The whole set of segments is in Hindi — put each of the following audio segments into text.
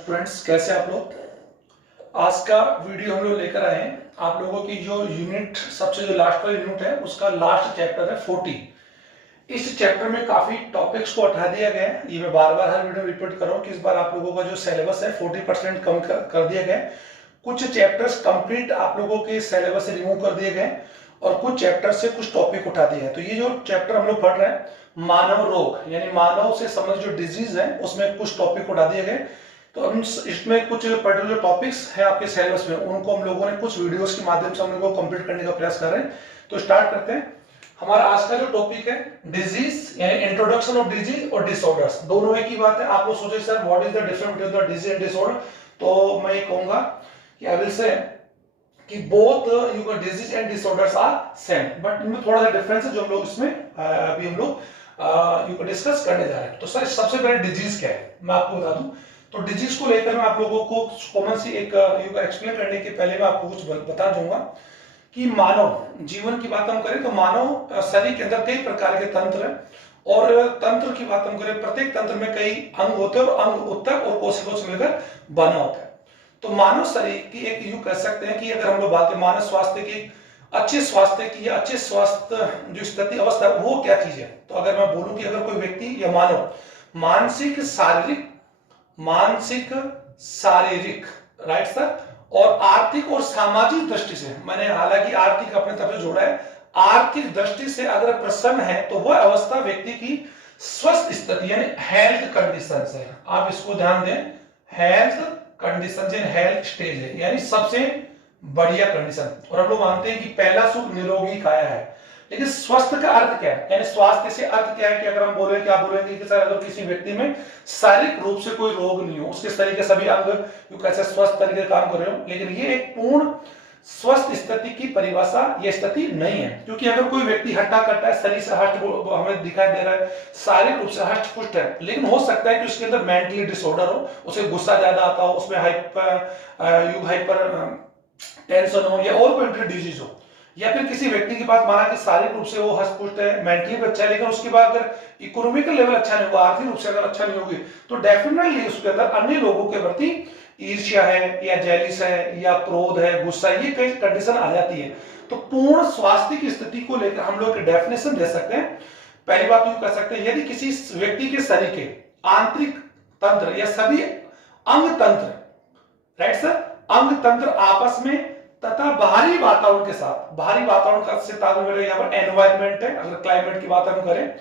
स्टूडेंट्स, कैसे आप लोग। आज का वीडियो हम लोग लेकर आए हैं आप लोगों की जो यूनिट सबसे जो लास्ट वाली यूनिट है उसका लास्ट चैप्टर है 40। इस चैप्टर में काफी टॉपिक्स को हटा दिया गया है। ये मैं बार बार हर वीडियो रिपीट कर रहा हूँ कि इस बार आप लोगों का जो सिलेबस है 40% कम कर दिया गया है। कुछ चैप्टर्स कंप्लीट आप लोगों के सिलेबस से रिमूव कर दिए गए और कुछ चैप्टर से कुछ टॉपिक उठा दिए हैं। तो ये जो चैप्टर हम लोग पढ़ रहे हैं मानव रोग यानी मानव से संबंधित जो डिजीज है उसमें कुछ टॉपिक उठा दिए गए। तो हम इसमें कुछ पर्टिकुलर टॉपिक्स हैं आपके सिलेबस में, उनको हम लोगों ने कुछ वीडियोस के माध्यम से हम लोगों को कंप्लीट करने का प्रयास कर रहे हैं। तो स्टार्ट करते हैं। हमारा आज का जो टॉपिक है डिजीज यानी इंट्रोडक्शन ऑफ डिजीज और डिसऑर्डर्स, दोनों एक ही बात है। आप लोग सोचे sir what is the difference between the disease and disorder, तो मैं ये कहूंगा कि आई विल से कि बोथ यू का disease and disorders are same, but इनमें थोड़ा सा डिफरेंस है जो हम लोग इसमें अभी हम लोग यू को डिस्कस करने जा रहे हैं। तो सर सबसे पहले डिजीज क्या है मैं आपको बता दूं। तो डिजीज को लेकर मैं आप लोगों को कॉमन सी एक यू का एक्सप्लेन करने के पहले मैं आपको कुछ बता दूंगा कि मानव जीवन की बात हम करें तो मानव शरीर के अंदर कई प्रकार के तंत्र हैं और तंत्र की बात हम करें प्रत्येक तंत्र में कई अंग होते हैं और अंग उत्तक और कोशिकाओं से मिलकर बना होता है। तो मानव शरीर की एक यूं कह सकते हैं कि अगर हम लोग बात करें मानव स्वास्थ्य की अच्छे स्वास्थ्य की या अच्छे स्वास्थ्य जो स्थिति अवस्था है वो क्या चीज है, तो अगर मैं बोलूं कि अगर कोई व्यक्ति या मानव मानसिक शारीरिक राइट सर और आर्थिक और सामाजिक दृष्टि से, मैंने हालांकि आर्थिक अपने तरफ से जोड़ा है, आर्थिक दृष्टि से अगर प्रसन्न है तो वह अवस्था व्यक्ति की स्वस्थ स्थिति यानी हेल्थ कंडीशन है। आप इसको ध्यान दें, हेल्थ कंडीशन हेल्थ स्टेज है यानी सबसे बढ़िया कंडीशन। और हम लोग मानते हैं कि पहला सुख निरोगी काया है, लेकिन स्वस्थ का अर्थ क्या है यानी स्वास्थ्य से अर्थ क्या है कि अगर हम बोले क्या बोलेंगे कि सर अगर किसी व्यक्ति में शारीरिक रूप से कोई रोग नहीं हो, उसके शरीर के सभी अंग कैसे स्वस्थ तरीके काम कर रहे हो, लेकिन ये एक पूर्ण स्वस्थ स्थिति की परिभाषा ये स्थिति नहीं है। क्योंकि अगर कोई व्यक्ति हट्टा कट्टा है, शरीर से हष्ट हमें दिखाई दे रहा है, शारीरिक रूप से हष्ट पुष्ट है, लेकिन हो सकता है कि उसके अंदर मेंटली डिसऑर्डर हो, उसे गुस्सा ज्यादा आता हो, उसमें हाइपर टेंशन हो या और कोई डिजीज हो, या फिर किसी व्यक्ति के पास माना कि शारीरिक रूप से वो हष्ट पुष्ट है, मेंटली भी अच्छा है, लेकिन उसके बाद अगर इकोनॉमिकल लेवल अच्छा नहीं होगा, आर्थिक रूप से अगर अच्छा नहीं होगी, तो डेफिनेटली उसके अंदर अन्य लोगों के प्रति ईर्ष्या है या जेलिस है या क्रोध है, गुस्सा, ये कई कंडीशन आ जाती है। तो पूर्ण स्वास्थ्य की स्थिति को लेकर हम लोग डेफिनेशन दे सकते हैं। पहली बात ये कह सकते हैं यदि किसी व्यक्ति के शरीर के आंतरिक तंत्र या सभी अंग तंत्र राइट सर अंग तंत्र आपस में तथा बाहरी वातावरण के साथ, बाहरी वातावरण का से तात्पर्य यहाँ पर एनवायरमेंट है, अगर क्लाइमेट की बात हम करें,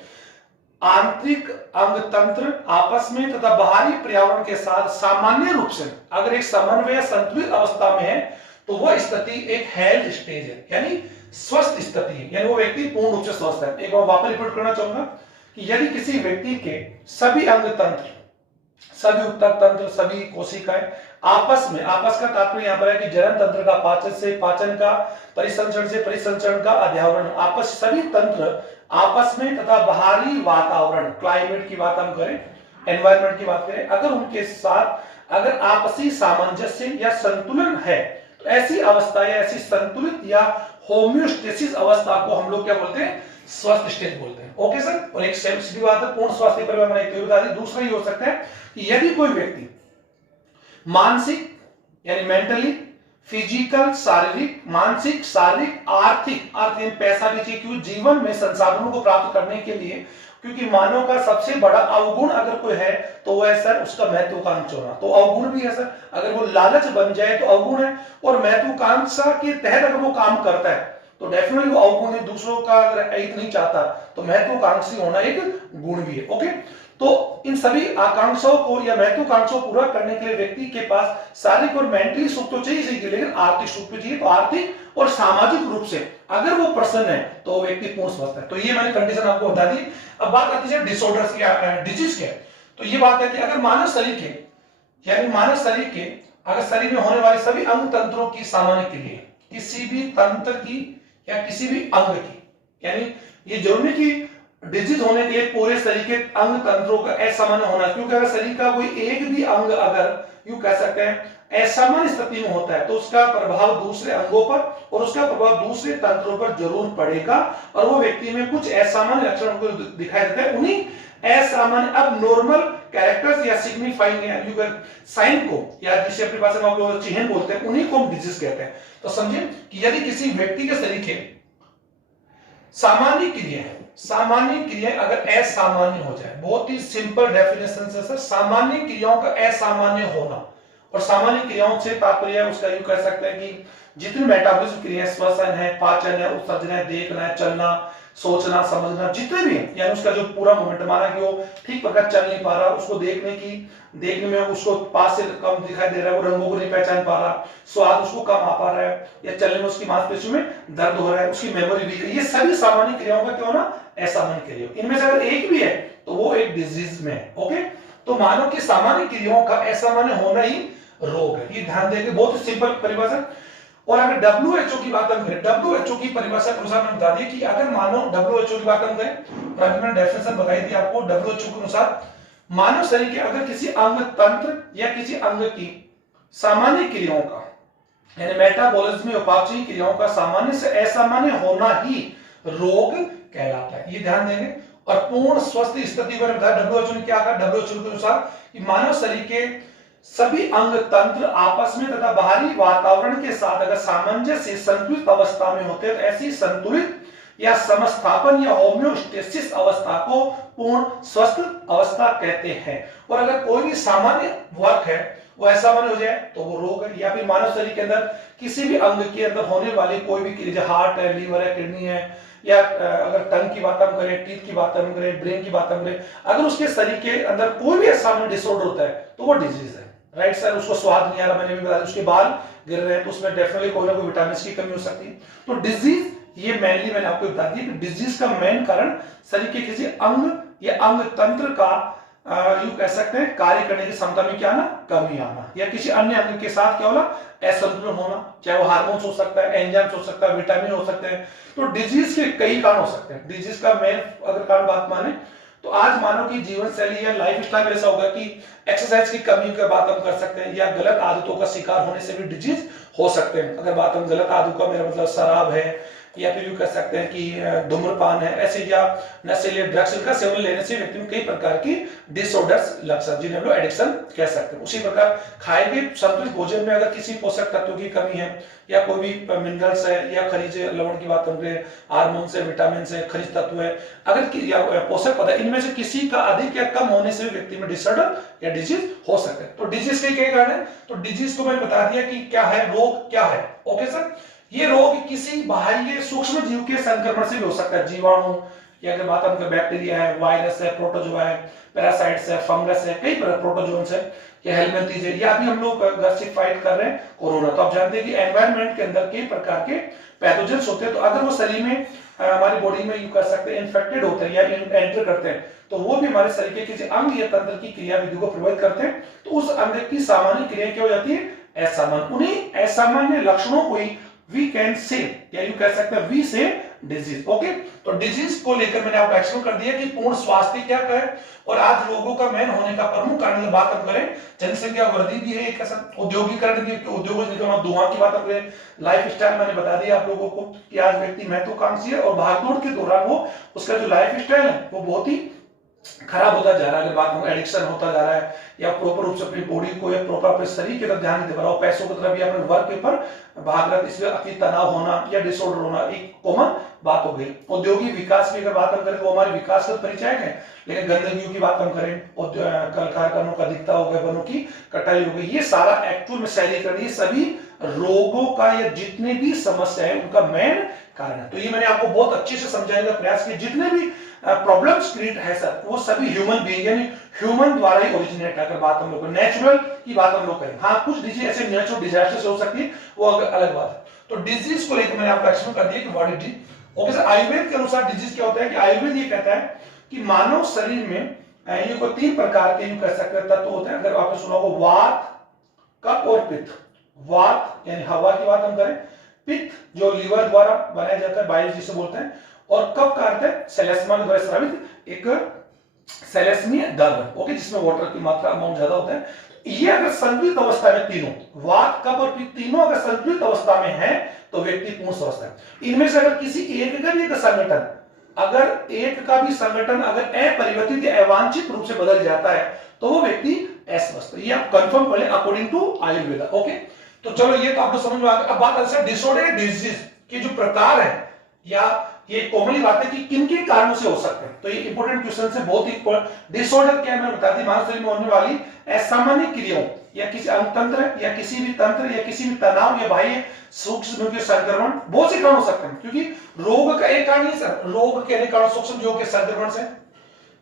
आंतरिक अंग तंत्र आपस में तथा बाहरी पर्यावरण के साथ सामान्य रूप से अगर एक समन्वय संतुलित अवस्था में है तो वह स्थिति एक हेल्थ स्टेज है यानी स्वस्थ स्थिति है, यानी वो व्यक्ति पूर्ण रूप से स्वस्थ है। एक बार वापस रिपीट करना चाहूंगा कि यदि किसी व्यक्ति के सभी अंग तंत्र, सभी उत्तक तंत्र, सभी कोशिकाएं आपस में, आपस का तात्पर्य यहाँ पर है कि जनन तंत्र का पाचन से, पाचन का परिसंचरण से, परिसंचरण का अध्यावरण, आपस सभी तंत्र आपस में तथा बाहरी वातावरण क्लाइमेट की बात हम करें, एनवायरनमेंट की बात करें, अगर उनके साथ अगर आपसी सामंजस्य या संतुलन है तो ऐसी अवस्था या ऐसी संतुलित या होम्योस्टेसिस अवस्था को हम लोग क्या बोलते हैं, स्वस्थ स्टेज बोलते हैं। ओके सर, और एक सीधी बात है पूर्ण स्वास्थ्य पर मैंने एक बता दी। दूसरा ये हो सकता है कि यदि कोई व्यक्ति मानसिक यानी मेंटली, फिजिकल शारीरिक, मानसिक शारीरिक, आर्थिक, अर्थ पैसा भी चाहिए क्योंकि जीवन में संसाधनों को प्राप्त करने के लिए, क्योंकि मानव का सबसे बड़ा अवगुण अगर कोई है तो वह है सर उसका महत्वाकांक्षा होना। तो अवगुण भी है सर, अगर वो लालच बन जाए तो अवगुण है, और महत्वाकांक्षा के तहत अगर वो काम करता है तो डेफिनेटली वो अवगुण है, दूसरों का अगर हित नहीं चाहता तो महत्वाकांक्षी होना एक गुण भी है। ओके, तो इन सभी आकांक्षाओं को या महत्वाकांक्षाओं को पूरा करने के लिए व्यक्ति के पास शारीरिक और मेंटली सुख तो चाहिए, लेकिन आर्थिक सुख भी चाहिए। तो आर्थिक और सामाजिक रूप से अगर वो प्रसन्न है तो व्यक्ति पूर्ण स्वस्थ है। तो ये मैंने कंडीशन आपको बता दी। अब बात आती है डिसऑर्डर्स क्या, डिजीज क्या। तो ये बात है कि अगर मानव शरीर के यानी मानव शरीर के अगर शरीर में होने वाले सभी अंग तंत्रों की सामान्य के लिए किसी भी तंत्र की या किसी भी अंग की, यानी ये जरूरी कि डिजीज होने के लिए पूरे शरीर के अंग तंत्रों का असामान्य होना, क्योंकि अगर शरीर का कोई एक भी अंग अगर यूं कह सकते हैं असामान्य स्थिति में होता है तो उसका प्रभाव दूसरे अंगों पर और उसका प्रभाव दूसरे तंत्रों पर जरूर पड़ेगा और वो व्यक्ति में कुछ असामान्य लक्षण दिखाई देते हैं। उन्हीं असामान्य अब नॉर्मल कैरेक्टर्स या सिग्निफाइंग साइन को, या जिसे अपनी भाषा में हम लोग चिन्ह बोलते हैं, उन्हीं को हम डिजीज कहते हैं। तो समझिए कि यदि किसी व्यक्ति के शरीर के सामान्य क्रियाएं अगर असामान्य हो जाए, बहुत ही सिंपल डेफिनेशन से सर, सामान्य क्रियाओं का असामान्य होना, और सामान्य क्रियाओं से तात्पर्य उसका यूं कह सकते हैं कि जितनी मेटाबॉलिज्म क्रियाएं, श्वसन है, पाचन है, उत्सर्जन है, देखना है, चलना, सोचना, समझना, जितने भी हैं, यानी उसका जो पूरा मोमेंट, माना कि वो ठीक प्रकार चल नहीं पा रहा, उसको देखने में उसको पास से कम दिखाई दे रहा है, वो रंगों को नहीं पहचान पा रहा, स्वाद उसको कम आ पा रहा है, या चलने में उसकी मांसपेशियों में दर्द हो रहा है, उसकी मेमोरी वीक है, ये सभी सामान्य क्रियाओं का क्या होना, असामान्य क्रिया। इनमें से अगर एक भी है तो वो एक डिजीज में है। ओके, तो मानो कि सामान्य क्रियाओं का असामान्य होना ही रोग है, ये ध्यान देंगे, बहुत ही सिंपल परिभाषा। और अगर WHO की बात हम करें, WHO की परिभाषा के अनुसार बता दिए कि अगर मानो WHO की बात हम करें, और अभी मैंने डेफिनेशन बताई थी आपको, WHO के अनुसार मानव शरीर के अगर किसी अंग तंत्र या किसी अंग की सामान्य क्रियाओं का, यानी मेटाबॉलिज्म या पाचन क्रियाओं का सामान्य से असामान्य होना ही रोग कहलाता है, ये ध्यान देंगे। और पूर्ण स्वस्थ स्थिति को बताया WHO ने क्या कहा, WHO के अनुसार कि मानव शरीर के सभी अंग तंत्र आपस में तथा बाहरी वातावरण के साथ अगर सामंजस्य संतुलित अवस्था में होते हैं तो ऐसी संतुलित या समस्थापन या होम्योस्टेसिस अवस्था को पूर्ण स्वस्थ अवस्था कहते हैं। और अगर कोई भी सामान्य वर्क है वो असामान्य हो जाए तो वो रोग है। या फिर मानव शरीर के अंदर किसी भी अंग के अंदर होने वाली कोई भी क्रिया, हार्ट है, लीवर है, किडनी है, या अगर टंग की बात हम करें, टीथ की बात हम करें, ब्रेन की बात हम करें, अगर उसके शरीर के अंदर कोई भी असामान्य डिसऑर्डर होता है तो वो डिजीज है। राइट सर, उसको स्वाद नहीं आ रहा, मैंने भी बताया, उसके बाल गिर रहे हैं तो उसमें डेफिनेटली कोई ना कोई विटामिन की कमी हो सकती है। तो डिजीज, ये मेनली मैंने आपको बता दिया कि डिजीज का मेन कारण शरीर के किसी अंग या अंग तंत्र का यूं कह सकते हैं कार्य करने की क्षमता में क्या आना, कमी आना, या किसी अन्य अंग के साथ क्या होना, असंतुलन होना, चाहे वो हार्मोन्स हो सकता है, एंजाइम्स हो सकता है, विटामिन हो सकते हैं। तो डिजीज के कई कारण हो सकते हैं। डिजीज का मेन अगर कारण बात माने तो आज मानो कि जीवन शैली या लाइफ स्टाइल ऐसा होगा कि एक्सरसाइज की कमी की बात हम कर सकते हैं, या गलत आदतों का शिकार होने से भी डिजीज हो सकते हैं। अगर बात हम गलत आदतों का, मेरा मतलब शराब है, या फिर यूं कह सकते हैं कि धूम्रपान है, ऐसे या नशीले ड्रग्स, इनका सेवन लेने से व्यक्ति में कई प्रकार की डिसऑर्डर्स लग सकते हैं, जिन्हें हम लोग एडिक्शन कह सकते हैं। उसी प्रकार खाए गए संतुलित भोजन में अगर किसी पोषक तत्वों की कमी है, या कोई भी मिनरल्स है, या खनिज लवण की बात हम करें, हार्मोन से, विटामिन से, खनिज तत्व है, अगर पोषक पदार्थ इनमें से किसी का अधिक या कम होने से भी व्यक्ति में डिसऑर्डर या डिजीज हो सकते हैं। तो डिजीज के क्या कारण है, तो डिजीज को मैंने बता दिया कि क्या है, रोग क्या है। ओके सर, ये रोग किसी बाह्य सूक्ष्म जीव के संक्रमण से भी हो सकता है, जीवाणु, या अगर बात हम करें बैक्टीरिया है, वायरस है, प्रोटोजोआ है, पैरासाइट्स है, फंगस है, कई प्रकार प्रोटोजोन्स है, या हेलमिंथ्स है, या अभी हम लोग घर से फाइट कर रहे हैं कोरोना। तो आप जानते हैं कि एनवायरनमेंट के अंदर कई प्रकार के पैथोजेंस होते हैं, तो अगर वो शरीर में हमारी बॉडी में यूं कर सकते हैं इन्फेक्टेड होते हैं या एंटर करते हैं, तो वो भी हमारे शरीर के किसी अंग या तंत्र की क्रियाविधि को प्रभावित करते हैं, तो उस अंग की सामान्य क्रिया क्या हो जाती है, असामान्य। उन्हीं असामान्य लक्षणों को ही वी कैन से, या यू कह सकते हैं वी से डिजीज। ओके, तो डिजीज को लेकर मैंने आपको एक्सप्लेन कर दिया कि पूर्ण स्वास्थ्य क्या है, और आज रोगों का मेन होने का प्रमुख कारण की बात हम करें, जनसंख्या वृद्धि भी है एक ऐसा, औद्योगिकरण भी, उद्योगों से निकलना, धुआं की बात हम करें, लाइफ स्टाइल मैंने बता दिया आप लोगों को कि आज व्यक्ति महत्वाकांक्षी है और भागदौड़ के दौरान वो उसका जो लाइफ स्टाइल है वो बहुत ही खराब होता जा रहा है। अगर बात हम एडिक्शन होता जा रहा है, या प्रॉपर रूप से अपनी बॉडी को या प्रॉपर अपने शरीर की तरफ ध्यान नहीं दे पा रहा हो, पैसों की तरफ या अपने वर्क के ऊपर भाग रहा है, इसलिए अति तनाव होना या डिसऑर्डर होना एक कॉमन बात हो गई। औद्योगिक विकास की अगर बात हम करें तो हमारे विकास का परिचायक है, लेकिन गंदगियों की बात हम करें, कल कारखानों का अधिकता हो गया, वनों की कटाई हो गई, ये सारा एक्चुअल में शहरीकरण, ये सभी रोगों का या जितने भी समस्या है उनका मेन कारण है। तो ये मैंने आपको बहुत अच्छे से समझाने का प्रयास किया, जितने भी प्रॉब्लम्स क्रिएट है सर, वो सभी ह्यूमन बीइंग यानी ह्यूमन द्वारा ही ओरिजिनेट है। अगर बात हम लोग नेचुरल की बात हम लोग करें, हाँ कुछ डिजीज ऐसे नेचुरल डिजास्टर हो सकती है, वो अलग बात है। तो डिजीज को लेकर मैंने आपको एक्सप्लेन कर दिया कि what is disease. Okay sir, Ayurveda के अनुसार डिजीज क्या होता है कि आयुर्वेद ये कहता है कि मानव शरीर में ये को 3 प्रकार के यूं कह सकते हैं तत्व होते हैं। अगर आपने सुना होगा वात, कफ और पित्त। वात यानी हवा की बात हम करें, पित्त जो लीवर द्वारा बनाया जाता है, बाइल जिसे बोलते हैं, और कफ का अर्थ है सेलेस्मा द्वारा स्रावित एक सेलेस्मीय द्रव, ओके, जिसमें वाटर की मात्रा अमाउंट ज्यादा होता है। ये अगर संतुलित अवस्था में तीनों, वात, कफ और पित्त तीनों अगर संतुलित अवस्था में है तो व्यक्ति पूर्ण स्वस्थ है। इनमें से अगर किसी एक का भी एक संगठन अगर एक का भी संगठन अगर अपरिवर्तित या अवांछित रूप से बदल जाता है तो वो व्यक्ति अस्वस्थ। ये आप कंफर्म कर लें अकॉर्डिंग टू आयुर्वेदा। ओके, तो चलो ये तो आपको समझ में आ गया। अब बात आती है डिसऑर्डर डिजीज के जो प्रकार है, या ये कॉमनली बात है कि किन किन कारणों से हो सकते हैं। तो ये इंपॉर्टेंट क्वेश्चन है, बहुत ही। डिसऑर्डर क्या है मैंने बता दी, मानव शरीर में होने वाली असामान्य क्रियाओं या किसी अंगतंत्र या किसी भी तंत्र या किसी भी तनाव या बाह्य सूक्ष्म के संक्रमण, बहुत से कारण हो सकते हैं। क्योंकि रोग का एक कारण नहीं सर, रोग के अनेक कारण सूक्ष्म जीवों के संक्रमण से,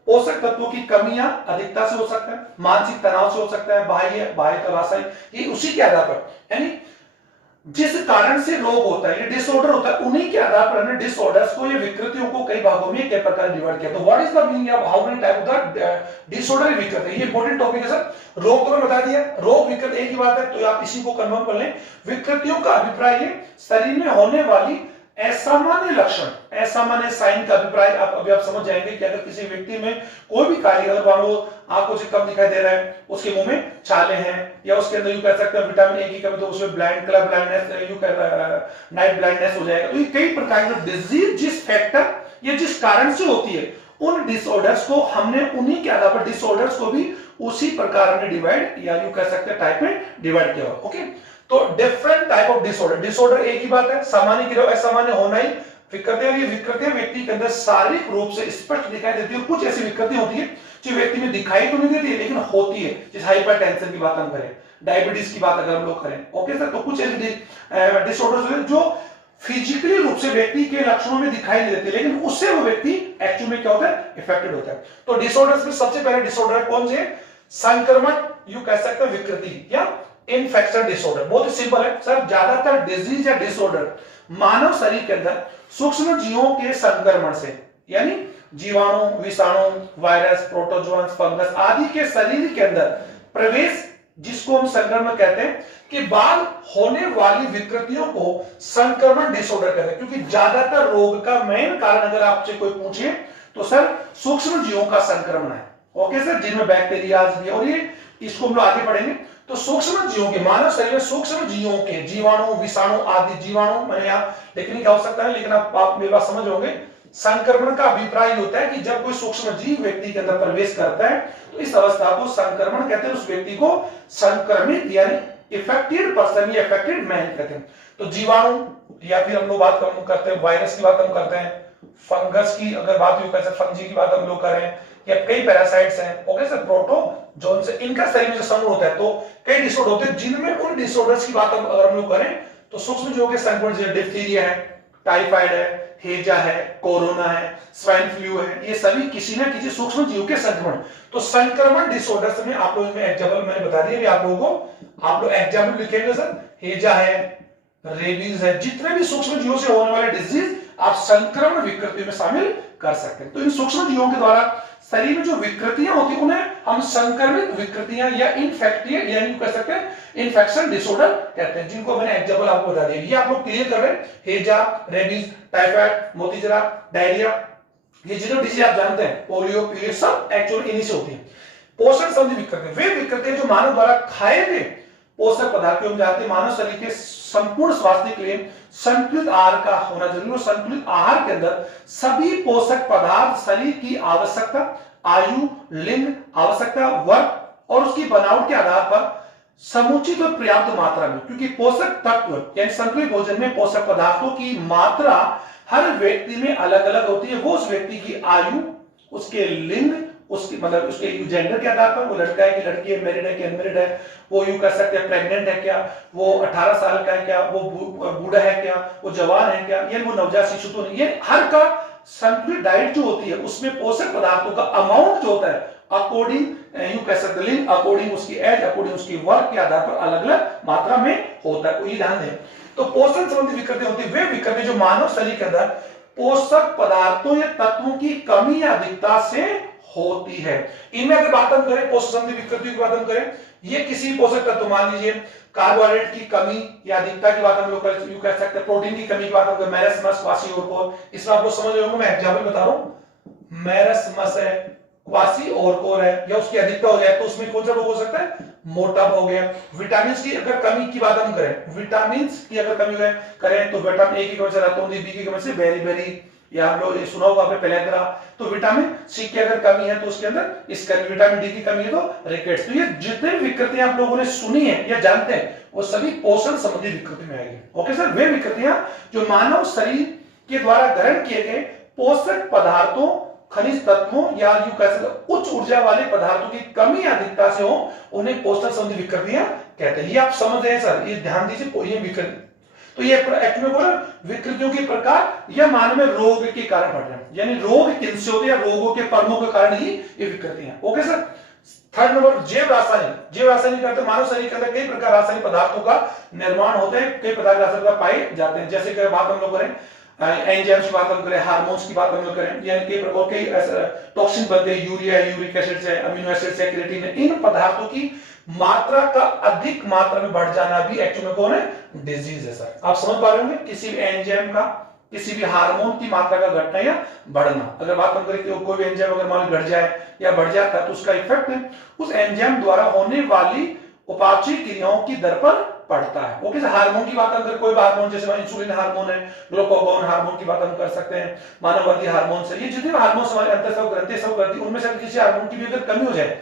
पोषक तत्वों की कमियां अधिकता से हो सकता है, मानसिक तनाव से हो सकता है, बाह्य का रासायनिक, ये उसी के आधार पर, यानी जिस कारण से रोग होता है, ये डिसऑर्डर होता है, उन्हीं के आधार पर हमने डिसऑर्डर्स को या विकृतियों को कई भागों में कई प्रकार डिवाइड किया। तो what is the meaning of how many type of the disorder विकृति, ये इंपॉर्टेंट टॉपिक है सर। रोग तो मैं बता दिया, रोग विकृति एक ही बात है, तो आप इसी को कंफर्म कर लें। विकृतियों का अभिप्राय है शरीर में होने वाली असामान्य लक्षण, असामान्य साइन का अभिप्राय आप अभी आप समझ जाएंगे कि अगर किसी व्यक्ति में कोई भी कार्य, अगर मान लो आंखों से कम दिखाई दे रहा है, उसके मुंह में छाले हैं, या उसके अंदर यूं कह सकते हैं विटामिन ए की कमी, तो उसमें कलर ब्लाइंडनेस, यूं नाइट ब्लाइंडनेस हो जाएगा। तो ये कई प्रकार के डिजीज जिस फैक्टर या जिस कारण से होती है, उन डिसऑर्डर्स को हमने उन्हीं के आधार पर डिसऑर्डर्स को भी उसी प्रकार हमने डिवाइड, या यूं कह सकते हैं टाइप में डिवाइड किया। ओके, तो different type of disorder, disorder एक ही बात है, सामान्य क्रिया असामान्य होना ही विकृतियां। ये विकृतियां व्यक्ति के अंदर शारीरिक रूप से स्पष्ट दिखाई देती है। कुछ ऐसी विकृतियां होती है जो व्यक्ति में दिखाई तो नहीं देती है लेकिन होती है, जैसे हाइपरटेंशन की बात हम करें, डायबिटीज की बात अगर हम लोग करें। ओके सर, तो कुछ ऐसे डिसऑर्डर्स हैं जो फिजिकली रूप से व्यक्ति के लक्षणों में दिखाई नहीं देते, लेकिन उससे वो व्यक्ति एक्चुअल में क्या होता है, इफेक्टेड होता है। तो डिसऑर्डर्स में सबसे पहले डिसऑर्डर कौन से, संक्रमण, यू कह सकते हैं विकृति या इन्फेक्शन डिसऑर्डर। बहुत ही सिंपल है सर, ज्यादातर डिजीज या डिसऑर्डर मानव शरीर के अंदर सूक्ष्म जीवों के संक्रमण से, यानी जीवाणु, विषाणु, वायरस, प्रोटोजोअन्स, फंगस आदि के शरीर के अंदर प्रवेश, जिसको हम संक्रमण कहते हैं, के बाद होने वाली विकृतियों को संक्रमण डिसऑर्डर कहते हैं। क्योंकि ज्यादातर रोग का मेन कारण अगर आपसे कोई पूछे तो सर सूक्ष्म जीवों का संक्रमण है। ओके सर, जिनमें बैक्टीरिया भी, और ये इसको हम लोग आगे पढ़ेंगे। तो सूक्ष्म जीवों के, मानव शरीर में सूक्ष्म जीवों के, जीवाणु, विषाणु आदि, जीवाणु मैंने यहाँ लिखने की आवश्यकता है, लेकिन आप मेरी बात समझ होंगे। संक्रमण का अभिप्राय होता है कि जब कोई सूक्ष्म जीव व्यक्ति के अंदर प्रवेश करता है तो इस अवस्था को संक्रमण कहते हैं। उस व्यक्ति को संक्रमित यानी इफेक्टेड पर्सन या इफेक्टेड मैन कहते हैं। तो जीवाणु, या फिर हम लोग बात करते हैं वायरस की बात हम करते हैं, फंगस की अगर बात फंजी की बात हम लोग करें, या कई पैरासाइट्स हैं। ओके सर, प्रोटोजोन से इनका शरीर में जो समूह होता है, तो कई डिसऑर्डर होते हैं जिनमें उन डिसऑर्डर्स की बात अगर हम लोग करें तो सूक्ष्म जीवों के संक्रमण जैसे डिप्थीरिया है, टाइफाइड है, हेजा है, कोरोना है, स्वाइन फ्लू है, ये सभी किसी न किसी सूक्ष्म जीव के संक्रमण। तो संक्रमण डिसऑर्डर्स में आप लोगों में एग्जाम्पल मैंने बता दिया, आप लोगों को आप लोग एग्जाम्पल लिखेंगे सर, हेजा है, रेबीज है, जितने भी सूक्ष्म जीवों से होने वाले डिजीज आप संक्रमण विकृतियों में शामिल कर सकते हैं। तो इन सूक्ष्म जीवों के द्वारा शरीर में जो विकृतियां होती हैं उन्हें हम संक्रमित विकृतियां या इन्फेक्टिव यानी कह सकते हैं इन्फेक्शन डिसऑर्डर कहते हैं, जिनको मैंने एग्जांपल आपको बता दिया। ये आप लोग क्लियर कर रहे हैं, हेजा, रेबीज, टाइफाइड, मोतीजरा, डायरिया, ये जितने डिजीज आप जानते हैं, पोलियो, पीलियो, सब एक्चुअली इन्हीं से होती है। पोषण संबंधी विकृतियां, वे विकृतियां जो मानव द्वारा खाए गए पोषक पदार्थ हम जानते हैं, मानव शरीर के संपूर्ण स्वास्थ्य के लिए संतुलित आहार का होना जरूरी है। संतुलित आहार के अंदर सभी पोषक पदार्थ शरीर की आवश्यकता, आयु, लिंग, आवश्यकता, वर्ग और उसकी बनावट के आधार पर समुचित और पर्याप्त मात्रा में, क्योंकि पोषक तत्व यानी संतुलित भोजन में पोषक पदार्थों की मात्रा हर व्यक्ति में अलग अलग होती है। वो उस व्यक्ति की आयु, उसके लिंग, उसकी मतलब उसके जेंडर के आधार पर, वो लड़का है कि लड़की है, मैरिड है कि अनमैरिड है, वो यूं कह सकते हैं प्रेग्नेंट है क्या, वो 18 साल का है क्या, वो बूढ़ा है क्या, वो जवान है क्या, ये वो नवजात शिशु तो नहीं। ये हर का संतुलित डाइट जो होती है उसमें पोषक पदार्थों का अमाउंट जो होता है अकॉर्डिंग यूं कह सकते हैं लिंग, अकॉर्डिंग उसकी एज, अकॉर्डिंग उसकी वर्क के आधार पर अलग अलग मात्रा में होता है। ये ध्यान दें। तो पोषण संबंधी विकृति होती है वे विकृति जो मानव शरीर के अंदर पोषक पदार्थों या तत्वों की कमी या अधिकता से होती है। इनमें अगर बात हम करें पोषक संबंधी विकृतियों की बात हम करें, ये किसी पोषक तत्व मान लीजिए कार्बोहाइड्रेट की कमी या अधिकता की बात हम लोग कह सकते हैं, प्रोटीन की कमी की बात हम करें, मैरस्मस, क्वासिओरकोर, इसमें आप लोग समझ रहे होंगे, मैं एग्जांपल बता रहा हूं, मैरस्मस है, क्वासिओरकोर है, या उसकी अधिकता हो जाए तो उसमें कौन सा रोग हो सकता है, मोटापा हो गया। विटामिन की अगर कमी की बात हम करें, विटामिन की अगर कमी करें तो विटामिन ए की कमी से रतौंधी, बी की कमी से बेरी बेरी, या हम लोग ये सुना होगा आपने पेलेग्रा। तो विटामिन सी की अगर कमी है तो उसके अंदर इसका, विटामिन डी की कमी है तो रिकेट्स। तो ये जितने विकृतियां आप लोगों ने सुनी है या जानते हैं वो सभी पोषण संबंधी विकृति में आएगी। ओके सर, वे विकृतियां जो मानव शरीर के द्वारा ग्रहण किए गए पोषक पदार्थों, खनिज तत्वों या यूं कह सकते उच्च ऊर्जा वाले पदार्थों की कमी या अधिकता से हो, उन्हें पोषण संबंधी विकृतियां कहते हैं। ये आप समझ रहे हैं सर, ये ध्यान दीजिए, ये विकृति। तो ये एक्चुअली बोला विकृतियों के प्रकार या मानव में रोग के कारण बढ़ रहे हैं, यानी रोग किनसे होते हैं, रोगों के पर्वों के कारण ही ये विकृतियां। Okay sir. थर्ड नंबर जैव रासायनिक। जैव रासायनिक करते मानव शरीर के अंदर कई प्रकार रासायनिक पदार्थों का निर्माण होते हैं, कई प्रकार के रासायनिक पाए जाते हैं। जैसे कि बात हम लोग करें एंजाइम्स की बात हम करें, हार्मोन्स की बात हम लोग करें, यानी कई प्रकार के टॉक्सिन बनते हैं, यूरिया है, यूरिक एसिड है, अमीनो एसिड है, क्रिएटिन है। इन पदार्थों की मात्रा का अधिक मात्रा में बढ़ जाना भी एक्चुअली में कौन है, डिजीज है सर। आप समझ पा रहे होंगे, किसी भी एंजाइम का, किसी भी हार्मोन की मात्रा का घटना या बढ़ना। अगर बात हम करें कि कोई भी एंजाइम अगर मान घट जाए या बढ़ जाता है तो उसका इफेक्ट उस एंजाइम द्वारा होने वाली उपापचय क्रियाओं की दर पर पड़ता है। Okay sir. हार्मोन की बात अगर कोई हार्मोन, जैसे इंसुलिन हार्मोन है, ग्लूकागोन हार्मोन की बात हम कर सकते हैं, मानववर्धीय हार्मोन से, ये जितने हार्मोन हमारे अंतःस्राव ग्रंथि स्राव करती है, उनमें से किसी हार्मोन की भी अगर कमी हो जाए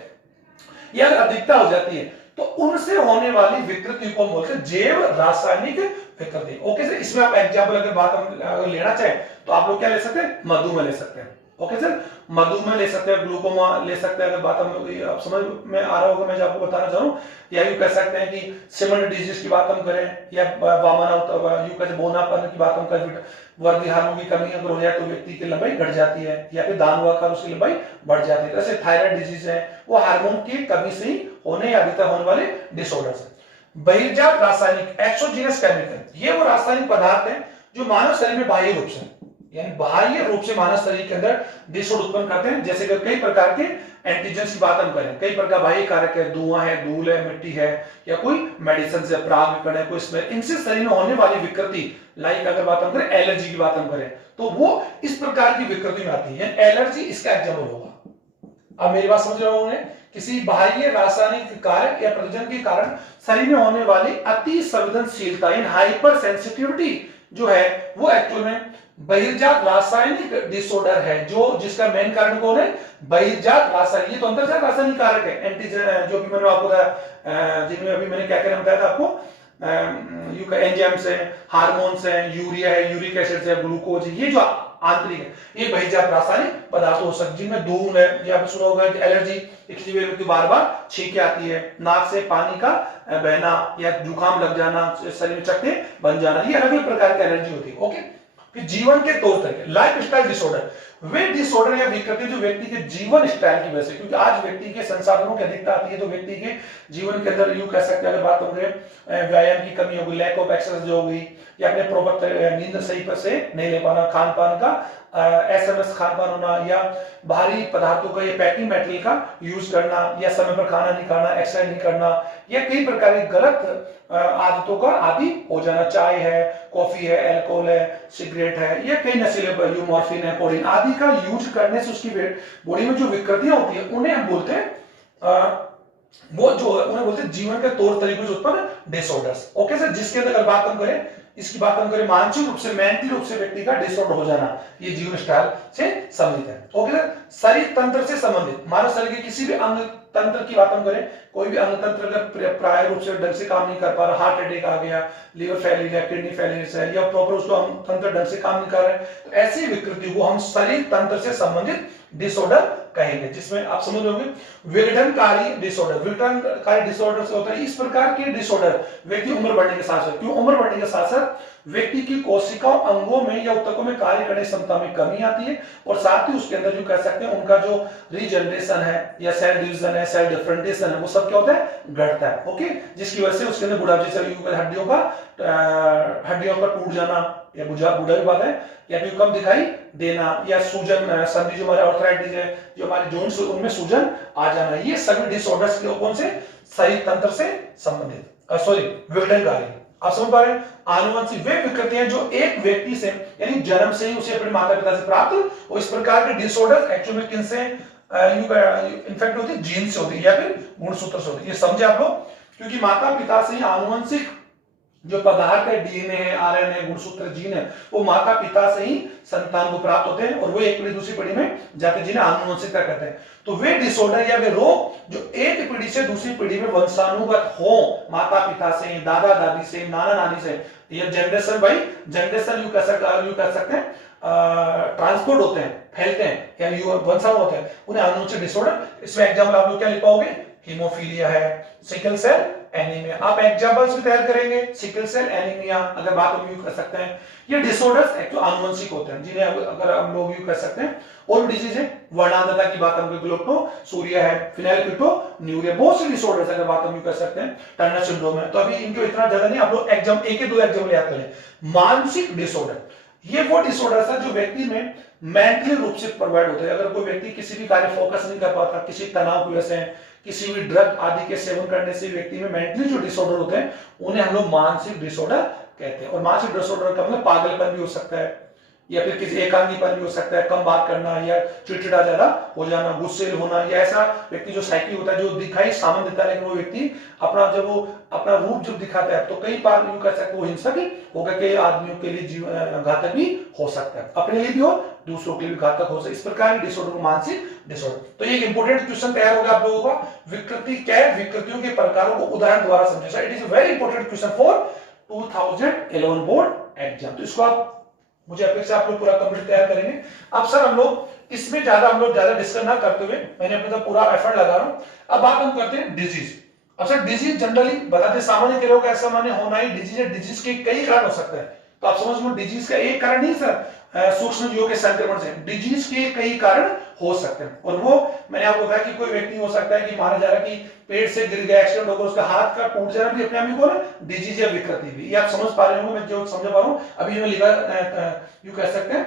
या अगर अधिकता हो जाती है तो उनसे होने वाली विकृति को बोलते हैं जैव रासायनिक विकृति। Okay sir. इसमें आप एग्जाम्पल अगर बात हम लेना चाहें तो आप लोग क्या ले सकते हैं, मधुमेह ले सकते हैं। ओके सर, मधुमेह ले सकते हैं, ग्लूकोमा ले सकते हैं। अगर बात हम आप समझ में आ रहा होगा मैं जो आपको बताना चाहूँ, या यूं कह सकते हैं कि सिमन डिजीज की बात हम करें, या वामन यूं कहते बोनापन की बात हम करें, वर्दी हार्मोन की कमी अगर हो जाए तो व्यक्ति की लंबाई घट जाती है, या फिर दानवाकार उसकी लंबाई बढ़ जाती है। जैसे थायराइड डिजीज है, वो हार्मोन की कमी से ही होने या अधिकता होने वाले डिसऑर्डर्स है। बहिर्जात रासायनिक एक्सोजीनस केमिकल, ये वो रासायनिक पदार्थ है जो मानव शरीर में बाह्य रूप से, यानी बाह्य रूप से मानव शरीर के अंदर डिसऑर्डर उत्पन्न करते हैं। जैसे कि कई प्रकार के एंटीजेंस की बात हम करें, कई प्रकार बाह्य कारक है, धुआं है, धूल है, मिट्टी है, या कोई मेडिसिन से परागकण है, कोई स्मेल, इनसे शरीर में होने वाली विकृति, लाइक अगर बात हम करें एलर्जी की बात हम करें तो वो इस प्रकार की विकृति में आती है। एलर्जी इसका एग्जाम्पल होगा। अब मेरी बात समझ रहे होंगे, किसी बाह्य रासायनिक कारक या प्रयोजन के कारण शरीर में होने वाली अति संवेदनशीलता, इन हाइपर सेंसिटिविटी जो है वो एक्चुअल में बहिर्जात रासायनिक डिसऑर्डर है, जो जिसका मेन कारण कौन है, बहिर्जात रासायनिक। ये तो अंतर्जात रासायनिक कारक है, एंटीजन जो भी मैंने आपको बताया, जिनमें अभी मैंने क्या क्या बताया था आपको, एंजाइम्स है, हार्मोन्स है, यूरिया है, यूरिक एसिड है, ग्लूकोज, ये जो आंतरिक है, ये बहिर्जात रासायनिक पदार्थ हो सकते, जिनमें धूल है, या सुना होगा कि एलर्जी, इसलिए बार बार छींके आती है, नाक से पानी का बहना, या जुकाम लग जाना, शरीर में चकते बन जाना, ये अलग अलग प्रकार की एलर्जी होती है। ओके। फिर जीवन के तौर तरीके, लाइफ स्टाइल डिसऑर्डर, वे डिसऑर्डर या विकृति जो व्यक्ति के जीवन स्टाइल की वजह से, क्योंकि आज व्यक्ति के संसाधनों की अधिकता आती है तो व्यक्ति के जीवन के अंदर यूं कह सकते हैं, अगर बात करें व्यायाम की कमी होगी, लैक ऑफ एक्सरसाइज हो गई, या अपने प्रॉपर नींद सही पर से नहीं ले पाना, खान पान का एसएमएस खान पान होना, या भारी पदार्थों का या पैकिंग मटेरियल का यूज करना, या समय पर खाना नहीं खाना, एक्सरसाइज नहीं करना, या कई प्रकार की गलत आदतों का आदि हो जाना, चाय है, कॉफी है, अल्कोहल है, सिगरेट है, या कई नशीले मॉर्फिन है, कोडीन आदि का यूज करने से उसकी बॉडी में जो विकृतियां होती है उन्हें हम बोलते हैं वो जो उन्हें बोलते हैं जीवन के तौर तरीकों से उत्पन्न डिसऑर्डर्स। Okay sir. जिसके अंदर अगर बात हम करें, इसकी बात हम करें मानसिक रूप से, मेंटली रूप से व्यक्ति का डिसऑर्डर हो जाना, ये जीवन स्टाइल से संबंधित है। Okay sir. शरीर तंत्र से संबंधित, मानव शरीर के किसी भी अंग तंत्र की बात हम करें, कोई भी अंग तंत्र अगर प्राय रूप से ढंग से काम नहीं कर पा रहा, हार्ट अटैक आ गया, लिवर फेलियर है, किडनी फेलियर है, या प्रॉपर उसको अंग तंत्र ढंग से काम नहीं कर रहे, तो ऐसी विकृति को हम शरीर तंत्र से संबंधित डिसऑर्डर कहेंगे, जिसमें आप समझ लोगे विघटनकारी डिसऑर्डर। विघटनकारी डिसऑर्डर से होता है इस प्रकार के डिसऑर्डर व्यक्ति उम्र बढ़ने के साथ साथ, क्यों उम्र बढ़ने के साथ साथ व्यक्ति की कोशिकाओं, अंगों में या ऊतकों में कार्य करने की क्षमता में कमी आती है, और साथ ही उसके अंदर जो कह सकते हैं उनका जो रीजनरेशन है, या सेल डिवीजन है, सेल डिफरेंशिएशन है, वो सब क्या होता है, घटता है। ओके। जिसकी वजह से उसके अंदर बुढ़ापे से हड्डियों का टूट जाना, या बुढ़ापे बात है, या फिर कम दिखाई देना, या सूजन संधि जो हमारे आर्थराइटिस है, जो हमारे जॉइंट्स उनमें सूजन आ जाना, ये सभी डिसऑर्डर्स के कौन से, शरीर तंत्र से संबंधित, सॉरी विघटनकारी। आप समझ पा रहे हैं। आनुवंशिक वे विकृतियां जो एक व्यक्ति से, यानी जन्म से ही उसे अपने माता पिता से प्राप्त, और इस प्रकार के डिसऑर्डर एक्चुअली में किनसे इन्फेक्ट होती है, जीन से होती है, या फिर गुणसूत्र से होती है। ये समझे आप लोग, क्योंकि माता पिता से ही आनुवंशिक जो पदार्थ है, डीएनए है, आरएनए, गुणसूत्र, जीन है, वो माता पिता से ही संतान को प्राप्त होते हैं और वो एक पीढ़ी दूसरी पीढ़ी में जाते हैं, जिन्हें आनुवंशिकता कहते हैं। तो वे डिसऑर्डर या वे रोग जो एक पीढ़ी से दूसरी पीढ़ी में वंशानुगत हो, माता पिता से, दादा दादी से, नाना नानी से, ये जनरेशन बाई जनरेशन यू कह सकते हैं, ट्रांसपोर्ट होते हैं, फैलते हैं, यानी वंशाणु होते हैं, उन्हें आनुवंशिक डिसऑर्डर। इसमें एग्जाम्पल आप लोग क्या लिख पाओगे? हीमोफीलिया है, सिकल सेल एनीमिया। आप एग्जांपल्स भी तैयार करेंगे, सिकल सेल एनीमिया अगर बात हम यूज कर सकते हैं। ये डिसऑर्डर्स एक्चुअली आनुवंशिक होते हैं, जिन्हें अगर हम लोग यूज कर सकते हैं। और डिजीज है, वर्णांधता की बात हम ग्लूकोसूरिया है, फिनाइलकीटोन्यूरिया, बहुत से डिसऑर्डर्स अगर बात हम यूज कर सकते हैं। टर्नर सिंड्रोम है। तो अभी इनको इतना ज्यादा नहीं, आप लोग एग्जाम एक ही दो एग्जाम्पल याद करें। मानसिक डिसऑर्डर, ये वो डिसऑर्डर्स है जो व्यक्ति में मेंटली रूप से प्रोवाइड होते हैं। अगर कोई व्यक्ति किसी भी कार्य फोकस नहीं कर पाता, किसी तनाव की वजह से, किसी भी ड्रग आदि के सेवन करने से व्यक्ति में मेंटली जो डिसऑर्डर होते हैं, उन्हें हम लोग मानसिक डिसऑर्डर कहते हैं। और मानसिक डिसऑर्डर का मतलब पागलपन भी हो सकता है, या फिर किसी एकांकीपन भी हो सकता है, कम बात करना, या चिड़चिड़ा ज्यादा हो जाना, गुस्से होना, या ऐसा व्यक्ति जो साइकी होता है, जो दिखाई सामने देता है, लेकिन वो व्यक्ति अपना जब वो अपना रूप जब दिखाता है, तो कई बार यूं कह सकते वो हिंसक होकर के आदमियों के लिए घातक भी हो सकता है, अपने लिए भी हो, दूसरों के लिए भी घातक हो सकता है। इस प्रकार के डिसऑर्डर को मानसिक डिसऑर्डर। तो एक इंपॉर्टेंट क्वेश्चन तैयार होगा आप लोगों का, विकृति क्या है, विकृतियों के प्रकारों को उदाहरण द्वारा समझे। It is very important question for 2011 board exam. तो इसको आप, मुझे अपेक्षा आप लोग पूरा कंप्लीट तैयार करेंगे। अब सर हम लोग इसमें ज्यादा डिस्कस ना करते हुए, मैंने अपने पूरा एफर्ट लगा रहा हूं। अब बात हम करते हैं डिजीज। अच्छा, डिजीज जनरली बताते सामान्य के लोग असामान्य होना ही डिजीज है। डिजीज के कई कारण हो सकते हैं, तो आप समझ लो डिजीज का एक कारण नहीं सर सूक्ष्म जीवों के संक्रमण से, डिजीज के कई कारण हो सकते हैं। और वो मैंने आपको बताया कि कोई व्यक्ति हो सकता है कि माना जा रहा है कि पेड़ से गिर गया, एक्सीडेंट होकर उसका हाथ का टूट जाना भी अपने आप को डिजीज या विकृति भी। ये आप समझ पा रहे होंगे, मैं जो समझ पा रहा हूं अभी मैं लिखा यू कह सकते हैं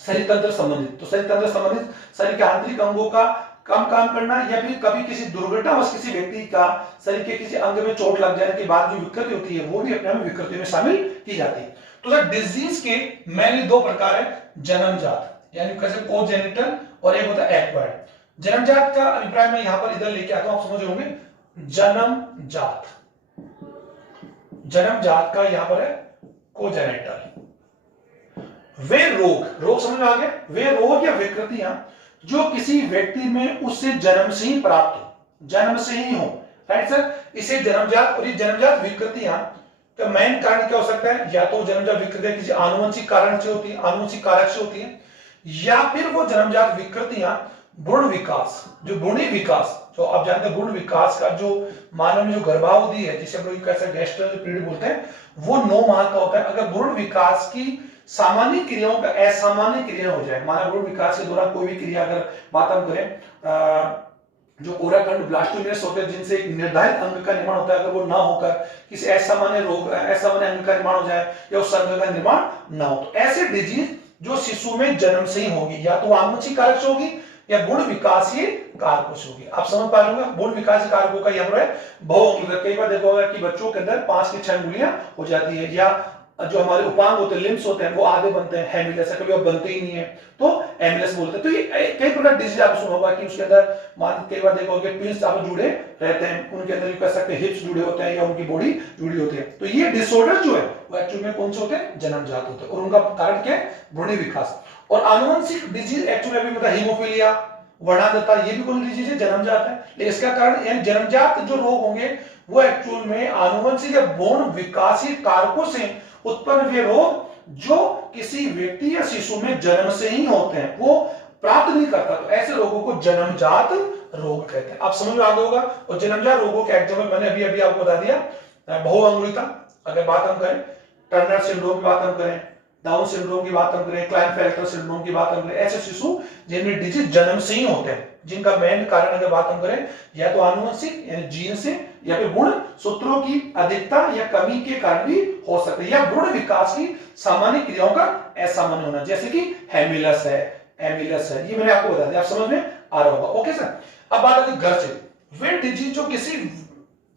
शरीर तंत्र संबंधित। तो शरीर तंत्र संबंधित शरीर के आंतरिक अंगों का कम काम करना, या फिर कभी किसी दुर्घटनावश किसी व्यक्ति का शरीर के किसी अंग में चोट लग जाने के बाद जो विकृति होती है, वो भी अपने में विकृति में शामिल की जाती है। तो सर डिजीज के मेनली दो प्रकार है, जन्मजात यानी कैसे कोजेनिटल, और एक होता है एक्वायर्ड। जन्मजात का अभिप्राय मैं यहां पर इधर लेके आता हूं, आप समझ होंगे। जन्मजात, जन्मजात का यहां पर है कोजेनिटल। वे रोग समझ में आ गया, वे रोग या विकृतियां जो किसी व्यक्ति में उससे जन्म से ही प्राप्त हो, जन्म से ही हो, राइट सर, इसे जन्मजात। और ये जन्मजात विकृतियां का मेन कारण क्या हो सकता है? या तो जन्मजात विकृतियां किसी आनुवंशिक कारण से होती है, आनुवंशिक कारक से होती है, या फिर वो जन्मजात विकृतियां भ्रूण विकास, जो भ्रूणी विकास, जो आप जानते हैं भ्रूण विकास का जो मानव में जो गर्भावधि है, जिसे हम लोग कैसे गैस्ट्रल पीरियड बोलते हैं, वो 9 माह का होता है। अगर भ्रूण विकास की सामान्य क्रियाओं का असामान्य क्रिया हो जाए, मानव भ्रूण विकास के दौरान कोई भी क्रिया अगर बात हम करें, जो कोराखंड ब्लास्टोमेस होते हैं जिनसे एक निर्धारित अंग का निर्माण होता है, अगर वो ना होकर किसी असामान्य रोग, असामान्य अंग का निर्माण हो जाए, या उस अंग का निर्माण ना हो, तो ऐसे डिजीज जो शिशु में जन्म से ही होगी, या तो आनुवंशिक कारक से होगी या गुण विकासीय कारकों से होगी। आप समझ पा रहे गुण विकासीय कारकों का यहाँ पर बहु, कई बार देखोगे कि बच्चों के अंदर 5 की 6 अंगुलियां हो जाती है, या जो हमारे उपांग होते हैं, लिम्स होते हैं, वो आधे बनते हैं, हेमिलस कभी वो बनते ही नहीं है, तो एमिलस बोलते हैं। तो ये कई प्रकार डिजीज आप सुना होगा कि उसके अंदर मान कई बार देखोगे ट्विंस आप जुड़े रहते हैं, उनके अंदर कह सकते हैं हिप्स जुड़े होते हैं, या उनकी बॉडी जुड़ी होती है। तो ये डिसऑर्डर जो है वो एक्चुअली में कौन से होते हैं? जन्मजात होते हैं। और उनका कारण क्या है? भ्रूण विकास। और आनुवंशिक डिजीज एक्चुअली अभी मतलब हीमोफीलिया, वर्णांधता, ये भी कौन डिजीज है? जन्मजात है। लेकिन इसका कारण यानी जन्मजात जो रोग होंगे वो एक्चुअल में आनुवंशिक या भ्रूण विकासीय कारकों से उत्पन्न वे रोग जो किसी व्यक्ति या शिशु में जन्म से ही होते हैं, वो प्राप्त नहीं करता, तो ऐसे रोगों को जन्मजात रोग कहते हैं। आप समझ में आ गया होगा। और जन्मजात रोगों के एग्जाम्पल मैंने अभी अभी आपको बता दिया, बहुअंगुलिता अगर बात हम करें, टर्नर सिंड्रोम की बात हम करें, डाउन सिंड्रोम की बात हम करें, क्लाइनफेल्टर सिंड्रोम की बात हम करें, ऐसे शिशु जिनमें डिजीज जन्म से ही होते हैं, जिनका मेन कारण अगर बात हम करें या तो आनुवंशिक यानी जीन से, या फिर गुण सूत्रों की अधिकता या कमी के कारण भी हो सकते हैं, या भ्रूण विकास की सामान्य क्रियाओं का असामान्य होना, जैसे कि हेमिलस है, एमिलस है। ये मैंने आपको बता दिया, आप समझ में आ रहा होगा। Okay sir. अब बात आती है घर से। वे डिजीज जो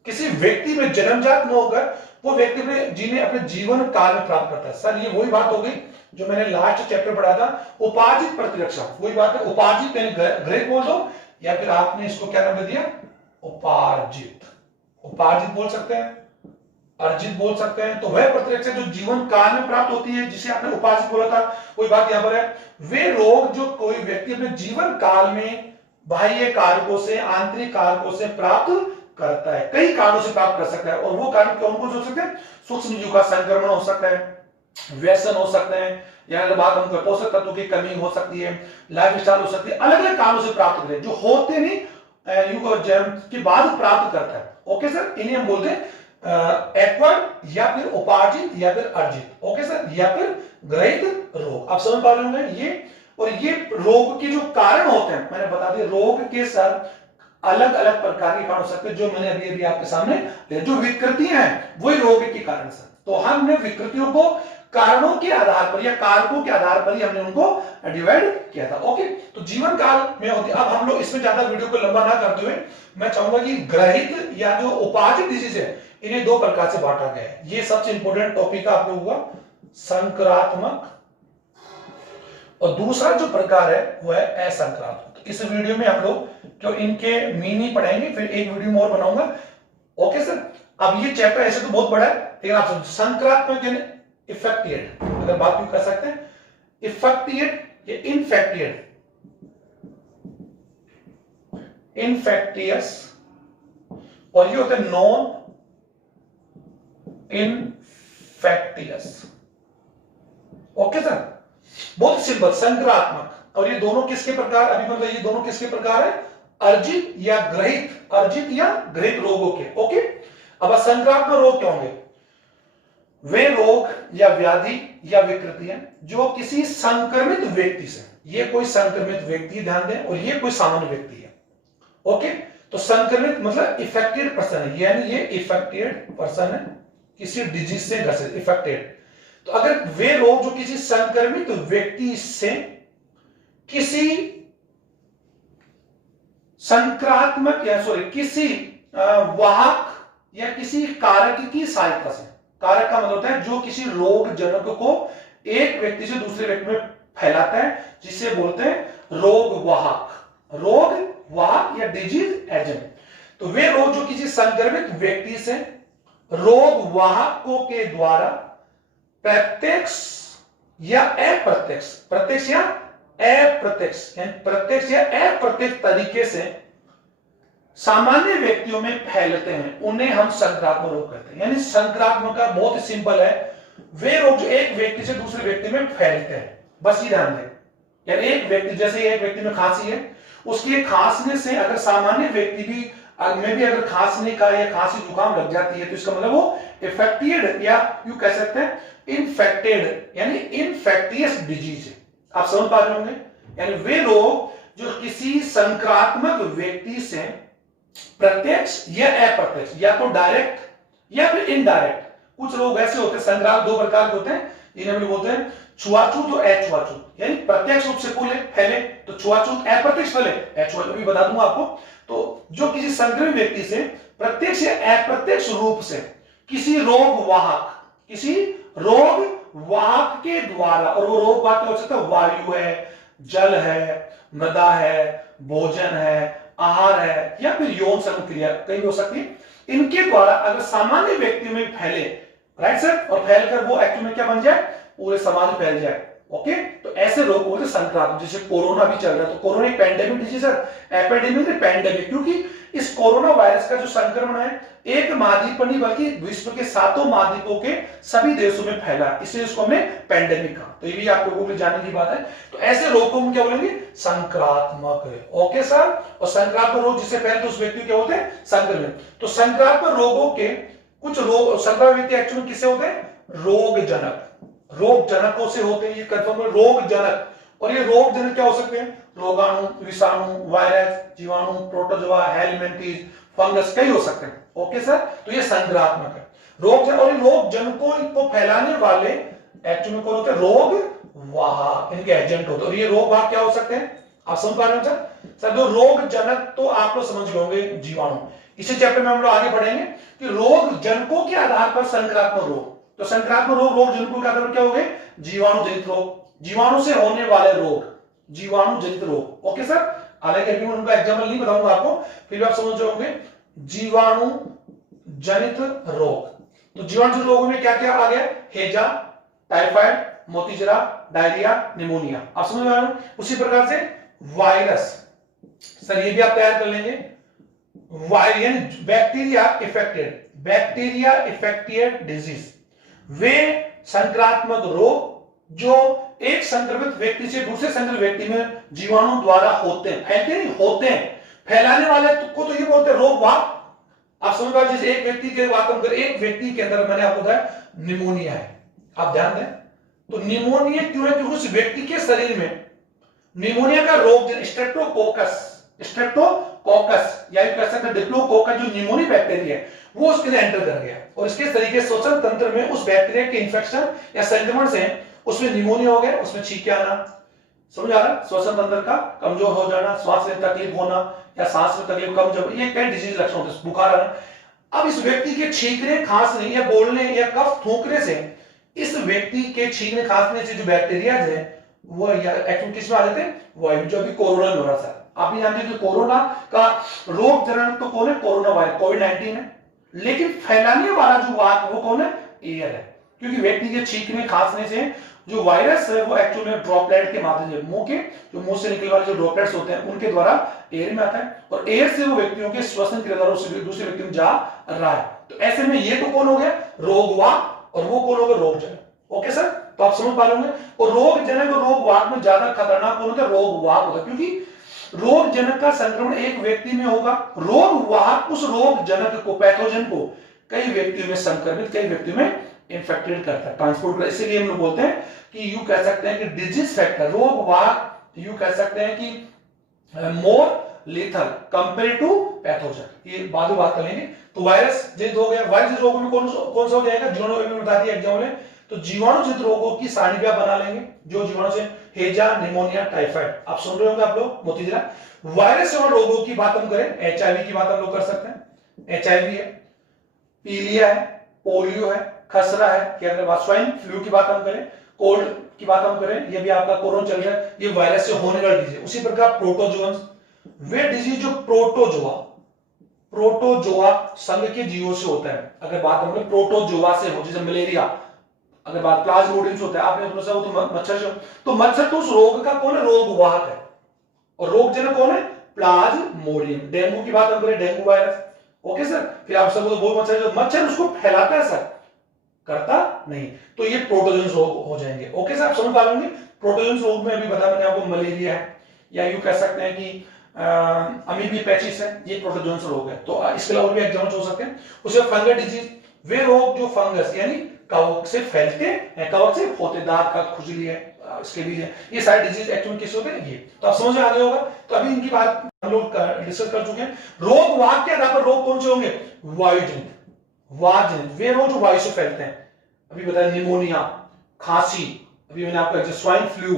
किसी व्यक्ति में जन्मजात न होकर वो व्यक्ति में जिन्हें अपने जीवन काल में प्राप्त करता है। सर ये वही बात हो गई जो मैंने लास्ट चैप्टर पढ़ा था, उपार्जित प्रतिरक्षा। वही बात है, उपार्जित यानी ग्रेक बोल दो, या फिर आपने इसको क्या नाम दे दिया? उपार्जित, उपार्जित बोल सकते हैं। अर्जित बोल सकते हैं। तो वह प्रतिरक्षा जो जीवन काल में प्राप्त होती है, जिसे आपने उपाधि बोला था, कोई बात यहां पर है, वे रोग जो कोई व्यक्ति अपने जीवन काल में बाह्य कारकों से, आंतरिक कारकों से प्राप्त करता है, कई कारणों से प्राप्त कर सकता है। और वो कारण कौन कौन से हो सकते हैं? सूक्ष्म जीव का संक्रमण हो सकता है, व्यसन हो सकते हैं, या अगर बात हम पोषक तत्वों की कमी हो सकती है, लाइफ स्टाइल हो सकती है, अलग अलग कारणों से प्राप्त करें, जो होते नहीं जन्म के बाद प्राप्त करता है। ओके सर, इन्हें हम बोलते हैं एक्वायर्ड या फिर उपार्जित या फिर अर्जित। ओके सर, या फिर ग्रहित रोग। आप समझ पा रहे होंगे ये। और ये रोग के जो कारण होते हैं, मैंने बता दिया, रोग के सर अलग अलग प्रकार के कारण हो सकते हैं, जो मैंने अभी अभी आपके सामने, जो विकृतियां हैं वही रोग के कारण सर। तो हमने विकृतियों को कारणों के आधार पर या कारकों के आधार पर ही हमने उनको डिवाइड किया था। ओके, तो जीवन काल में होती। अब हम लोग इसमें ज्यादा वीडियो को लंबा ना करते हुए मैं चाहूंगा कि ग्रहित या जो उपार्जित डिजीज है, इन्हें दो प्रकार से बांटा गया है। ये सबसे इंपॉर्टेंट टॉपिक आपको हुआ संक्रात्मक, और दूसरा जो प्रकार है वो है असंक्रात्मक। इस वीडियो में हम लोग जो इनके मीनिंग पढ़ेंगे, फिर एक वीडियो में और बनाऊंगा। ओके सर, अब ये चैप्टर ऐसे तो बहुत बड़ा है, लेकिन आप समझो संक्रात्मक यानी इफेक्टिएड, अगर बात भी कर सकते हैं, इफेक्टिएड या इनफेक्टिएड, इनफेक्टियस, और ये होते हैं नॉन इनफेक्टियस। ओके सर, बहुत सिंपल, संक्रात्मक। और ये दोनों किसके प्रकार, अभी मतलब ये दोनों किसके प्रकार है? अर्जित या ग्रहित, अर्जित या ग्रहित रोगों के। ओके, अब संक्रात्मक रोग क्या होंगे? वे रोग या व्याधि या विकृतियां जो किसी संक्रमित व्यक्ति से, ये कोई संक्रमित व्यक्ति ध्यान दें, और ये कोई सामान्य व्यक्ति है। ओके, तो संक्रमित मतलब इफेक्टेड पर्सन है, यानी ये इफेक्टेड पर्सन है, किसी डिजीज से ग्रसित, इफेक्टेड। तो अगर वे रोग जो किसी संक्रमित व्यक्ति से किसी संक्रात्मक या किसी वाहक या किसी कारक की सहायता से, कारक का मतलब होता है जो किसी रोग जनक को एक व्यक्ति से दूसरे व्यक्ति में फैलाता है, जिसे बोलते हैं रोग वाहक, रोग वाहक या डिजीज एजेंट। तो वे रोग जो किसी संक्रमित व्यक्ति से रोग वाहकों के द्वारा प्रत्यक्ष या अप्रत्यक्ष, प्रत्यक्ष या अप्रत्यक्ष, यानी प्रत्यक्ष या अप्रत्यक्ष तरीके से सामान्य व्यक्तियों में फैलते हैं, उन्हें हम संक्रात्मक रोग कहते हैं। यानी संक्रात्मक का बहुत ही सिंपल है, वे रोग जो एक व्यक्ति से दूसरे व्यक्ति में फैलते हैं, बस ये ध्यान दें। यानी एक व्यक्ति, जैसे एक व्यक्ति में खांसी है, उसके खांसने से अगर सामान्य व्यक्ति भी में भी अगर खांसने का या खांसी जुकाम लग जाती है, तो इसका मतलब वो इफेक्टेड या यू कह सकते हैं इनफेक्टेड, यानी इनफेक्टियस डिजीज है। आप समझ पा रहे होंगे। यानी वे रोग जो किसी संक्रात्मक व्यक्ति से प्रत्यक्ष या अप्रत्यक्ष, या तो डायरेक्ट या फिर इनडायरेक्ट, कुछ रोग ऐसे होते हैं, संक्रामक दो प्रकार के होते हैं, इन्हें हम बोलते हैं छुआछूत और अछुआछूत। यानी प्रत्यक्ष रूप से फैले तो छुआछूत, अप्रत्यक्ष फैले अछुआछूत, भी बता दूंगा आपको। तो जो किसी संक्रमित व्यक्ति से प्रत्यक्ष या अप्रत्यक्ष रूप से किसी रोग वाहक के द्वारा, और वो रोग वाहक हो सकता है वायु है, जल है, मृदा है, भोजन है, आहार है, या फिर यौन संक्रिया कहीं भी हो सकती है, इनके द्वारा अगर सामान्य व्यक्ति में फैले, राइट सर, और फैलकर वो एक्चुअली में क्या बन जाए, पूरे समाज में फैल जाए। ओके, तो ऐसे रोग बोलते संक्रामक। जैसे कोरोना भी चल रहा है, तो कोरोना एक पैंडेमिक डिजीज है, एपिडेमिक नहीं पैंडेमिक, क्योंकि इस कोरोना वायरस का जो संक्रमण है एक महाद्वीप पर नहीं बल्कि विश्व के 7 महाद्वीपों के सभी देशों में फैला, इसलिए इसको हमने पैंडेमिक कहा। तो ये भी आप लोगों को जानने की बात है। तो ऐसे रोग को हम क्या बोलेंगे? संक्रात्मक। ओके सर, और संक्रात्मक रोग जिससे फैलते उस व्यक्ति क्या होते हैं? संक्रमित। तो संक्रात्मक रोगों के कुछ रोग, संक्रामक व्यक्ति एक्चुअली किससे होते हैं? रोगजनक, रोग जनकों से होते हैं, ये कंफर्म है, रोग जनक। और ये रोग जनक क्या हो सकते हैं? रोगाणु, विषाणु, वायरस, जीवाणु, प्रोटोजोआ, हेलमिंथेस, फंगस, कई हो सकते हैं। ओके सर, तो ये संक्रात्मक है रोग जन, और रोग जनकों को फैलाने वाले एक्चुअली कौन होते हैं? रोग वाहक, इनके एजेंट होते हैं। और ये रोग वाहक क्या हो सकते हैं? आप समझ पा रहे हो सर? जो रोग जनक तो आप लोग समझ गए, जीवाणु। इसी चैप्टर में हम लोग आगे बढ़ेंगे कि रोग जनकों के आधार पर संक्रात्मक रोग। तो संक्रात्मक रोग जनकों के आधार पर क्या हो गए? जीवाणु जनित रोग, जीवाणु से होने वाले रोग, जीवाणु जनित रोग। ओके सर, हालांकि अभी मैं उनका एग्जाम्पल नहीं बताऊंगा आपको, फिर भी आप समझ जाओगे। जीवाणु जनित रोग, तो जीवाणु जनित रोगों में क्या क्या आ गया? हैजा, टाइफाइड, मोतीजरा, डायरिया, निमोनिया। आप समझ में आ रहे हो? उसी प्रकार से वायरस, सर ये भी आप तैयार कर लेंगे। बैक्टीरिया इफेक्टेड डिजीज, वे संक्रात्मक रोग जो एक संक्रमित व्यक्ति से दूसरे संक्रमित व्यक्ति में जीवाणु द्वारा होते हैं, फैलते नहीं, होते हैं। फैलाने वाले को तो ये बोलते हैं रोगवाहक। आप समझ पा, जैसे एक व्यक्ति के बात हम करें, एक व्यक्ति के अंदर मैंने आपको बताया निमोनिया है, आप ध्यान दें। तो निमोनिया क्यों है? क्योंकि उस व्यक्ति के शरीर में निमोनिया का रोग स्ट्रेप्टोकोकस या कह सकते हैं डिप्लोकोकस, जो निमोनिया बैक्टीरिया है, वो उसके अंदर एंटर कर गया और इसके तरीके श्वसन तंत्र में उस बैक्टीरिया के इंफेक्शन या संक्रमण से उसमें निमोनिया हो गया, उसमें छींके आना, समझ आ रहा है? श्वसन तंत्र का कमजोर हो जाना, श्वास में तकलीफ होना या सांस में तकलीफ कम, जब ये कई डिजीज लक्षण होते हैं, बुखार आना। अब इस व्यक्ति के छींकने, खांसने या बोलने या कफ थूकने से, इस व्यक्ति के छींकने खांसने से जो बैक्टीरिया है वो एक्चुअली किस में आ जाते हैं? वायु, जो अभी कोरोना में हो रहा था। आप भी जानते हैं कि कोरोना का रोग जनक तो कौन है? कोरोना वायरस, कोविड-19 है। लेकिन फैलाने वाला जो वाहक वो कौन है? एयर है। क्योंकि व्यक्ति के छींकने खांसने से जो वायरस है वो एक्चुअल में ड्रॉपलेट के माध्यम से, मुंह से निकलने वाले जो ड्रॉपलेट्स होते हैं उनके द्वारा एयर में आता है और एयर से वो व्यक्तियों के श्वसन क्रिया द्वारा दूसरे व्यक्ति में जा रहा है। तो ऐसे में ये तो कौन हो गया? रोगवाहक, और वो कौन हो गया? रोगजनक। ओके सर, तो आप समझ पा रहे होंगे। और रोगजनक और रोगवाहक में ज्यादा खतरनाक कौन होता है? रोगवाहक होता है, क्योंकि रोगजनक का संक्रमण एक व्यक्ति में होगा, रोगवाहक उस रोगजनक को, पैथोजन को कई व्यक्तियों में संक्रमित, कई व्यक्तियों में इंफेक्टेड करता है, ट्रांसपोर्ट करता है। इसीलिए हम लोग बोलते हैं कि यूं कह सकते हैं कि डिजीज फैक्टर, रोगवाहक यूं कह सकते हैं कि मोर लेथल कंपेयर टू पैथोजन। ये बाद में बात करेंगे। तो वायरस जनित हो गया, वायरस रोगों में कौन सा हो जाएगा? जीवाणु में बता दिया एग्जाम्पल है। तो जीवाणु जनित रोगों की सारणी भी आप बना लेंगे, जो जीवाणु से हैजा, निमोनिया, टाइफाइड, आप सुन रहे होंगे आप लोग, मोतीजरा। वायरस और रोगों की बात हम करें, एचआईवी की बात हम लोग कर सकते हैं। एचआईवी है, पीलिया है, पोलियो है, खसरा है, कि अगर बात स्वाइन फ्लू की बात हम करें, कोल्ड की बात हम करें, ये भी आपका कोरोना चल रहा है, ये वायरस से होने वाली डिजीज। उसी प्रकार प्रोटोजोन्स, वे डिजीज जो प्रोटोजोआ संघ के जीवों से होता है। अगर बात हम प्रोटोजोआ से हो, जैसे मलेरिया, अगर बात प्लाज्मोडियम से होता है, आपने सुना वो तो मच्छर से, तो मच्छर तो उस रोग का कौन है? रोगवाहक है। और रोगजनक कौन है? प्लाज्मोडियम। डेंगू की बात हम करें, डेंगू वायरस। ओके सर, फिर आप सब बहुत मच्छर, जो मच्छर उसको फैलाता है सर, करता नहीं, तो ये प्रोटोजोन्स रोग हो जाएंगे। ओके सर, आप समझ पा लेंगे। प्रोटोजोन्स रोग में अभी बताया मैंने आपको, मलेरिया है, या यूं कह सकते हैं कि अमीबी पैचिस है, ये प्रोटोजोन्स रोग है। तो इसके अलावा भी एग्जाम्पल हो सकते हैं। उसके फंगल डिजीज, वे रोग जो फंगस यानी कवक से फैलते हैं, कवक से होते, दांत का खुजली है, इसके बीज है, ये सारे डिजीज एक्चुअली किस होते हैं? ये तो आप समझ में आ गए होगा। तो अभी इनकी बात हम लोग डिस्कस कर चुके हैं। रोगवाहक के आधार पर रोग कौन से होंगे? वायुजनित, वातजनित, वे रोग जो वायु से फैलते हैं। अभी बताया निमोनिया, खांसी, अभी मैंने आपको स्वाइन फ्लू,